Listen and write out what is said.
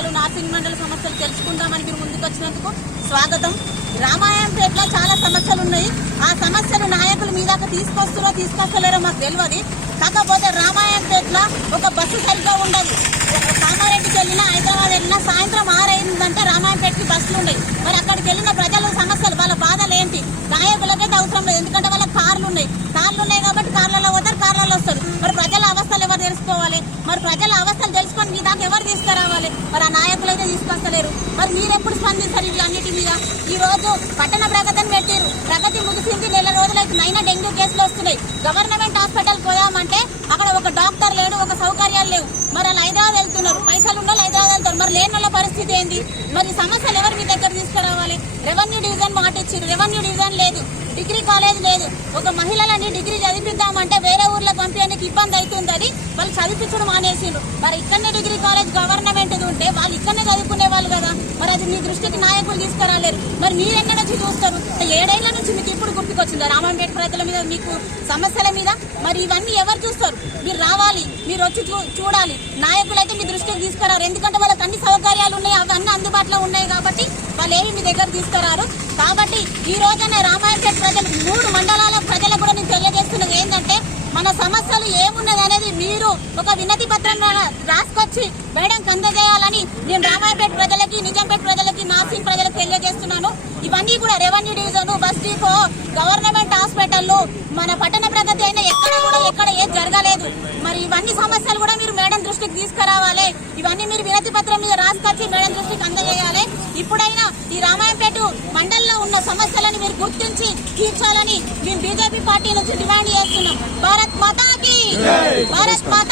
సమస్యలు నార్సింగ్ మండల సమస్యలు తెలుసుకుందామని మీరు ముందుకు వచ్చినందుకు స్వాగతం రామాయంపేటలో చాలా సమస్యలు ఉన్నాయి ఆ సమస్యలు నాయకులు మీ దాకా తీసుకొస్తారో తీసుకొస్తలేరో మాకు తెలియదు కాకపోతే రామాయంపేటలో ఒక బస్సు సరిగ్గా ఉండదు. కామారెడ్డికి వెళ్ళినా హైదరాబాద్ వెళ్ళినా సాయంత్రం ఆరైందంటే రామాయంపేటకి బస్సులు ఉన్నాయి మరి అక్కడికి వెళ్ళిన ప్రజల సమస్యలు వాళ్ళ బాధలు ఏంటి? నాయకులకైతే అవసరం లేదు. ఎందుకంటే వాళ్ళ కార్లు ఉన్నాయి. కార్లు ఉన్నాయి కాబట్టి కార్లలో పోతారు కార్లలో వస్తారు. మరి ప్రజల అవస్థలు ఎవరు తెలుసుకోవాలి? మరి ప్రజల అవస్థలు తెలుసుకొని మీ దాకా ఎవరు తీసుకురావాలి? మరి ఆ నాయకులు అయితే తీసుకొస్తలేరు. మరి మీరు ఎప్పుడు స్పందిస్తారు ఇవి అన్నిటి మీద? ఈ రోజు పట్టణ ప్రగతిని పెట్టారు ప్రగతి ముగిసింది నెల రోజులైతే అయినా డెంగ్యూ కేసులు వస్తున్నాయి. గవర్నమెంట్ హాస్పిటల్ పోదామంటే అక్కడ ఒక డాక్టర్ లేడు ఒక సౌకర్యాలు లేవు. మరి వాళ్ళు హైదరాబాద్ వెళ్తున్నారు. పైసలు ఉన్న హైదరాబాద్ వెళ్తారు. మరి లేని వాళ్ళ పరిస్థితి ఏంది? మరి సమస్యలు ఎవరు మీ దగ్గర తీసుకురావాలి? రెవెన్యూ డివిజన్ మాటిచ్చారు రెవెన్యూ డివిజన్ లేదు. డిగ్రీ కాలేజ్ లేదు. ఒక మహిళలని డిగ్రీ చదివిద్దామంటే వేరే ఊర్లో పంపించడానికి ఇబ్బంది అవుతుందని వాళ్ళు చదివించడం మానేసిండ్రు. మరి ఇక్కడనే డిగ్రీ కాలేజ్ గవర్నమెంట్ ఉంటే వాళ్ళు ఇక్కడనే చదువుకునే వాళ్ళు కదా మరి అది మీ దృష్టికి నాయకులు తీసుకురాలేరు. మరి మీరు ఎక్కడ నుంచి చూస్తారు? ఏడేళ్ళ నుంచి మీకు ఇప్పుడు గుర్తుకొచ్చిందా? రామంపేట ప్రజల మీద మీకు సమస్యల మీద? మరి ఇవన్నీ ఎవరు చూస్తారు? మీరు రావాలి మీరు వచ్చి చూ- చూడాలి. నాయకులు అయితే మీ దృష్టికి తీసుకురారు. ఎందుకంటే వాళ్ళకి అన్ని సౌకర్యాలు ఉన్నాయి అవన్నీ అందుబాటులో ఉన్నాయి కాబట్టి వాళ్ళు ఏమి మీ దగ్గర తీసుకురారు. కాబట్టి ఈ రోజున రామాయణపేట ప్రజలు మూడు మండలాల ప్రజలకు కూడా నేను తెలియజేస్తున్నది ఏంటంటే మన సమస్యలు ఏమున్నది అనేది మీరు ఒక వినతి పత్రం రాసుకొచ్చి మేడం అందజేయాలని నేను రామాయపేట ప్రజలకి నిజాంపేట ప్రజలకి నాసింగ్ ప్రజలకు తెలియజేస్తున్నాను ఇవన్నీ కూడా revenue division bus depot government hospital మన పట్టణ ప్రగతి అయినా ఎక్కడ కూడా ఎక్కడ ఏం జరగలేదు. మరి ఇవన్నీ సమస్యలు కూడా మీరు మేడం దృష్టికి తీసుకురావాలి. ఇవన్నీ మీరు వినతి పత్రం మీద రాసుకొచ్చి మేడం దృష్టికి అందజేయాలి. ఇప్పుడైనా ఈ రామాయంపేట మండలంలో ఉన్న సమస్యలను మీరు గుర్తించి తీర్చాలని మేము బీజేపీ పార్టీ నుంచి డిమాండ్ చేస్తున్నాం. భారత్ మాతాకి! భారత్ మాతాకి!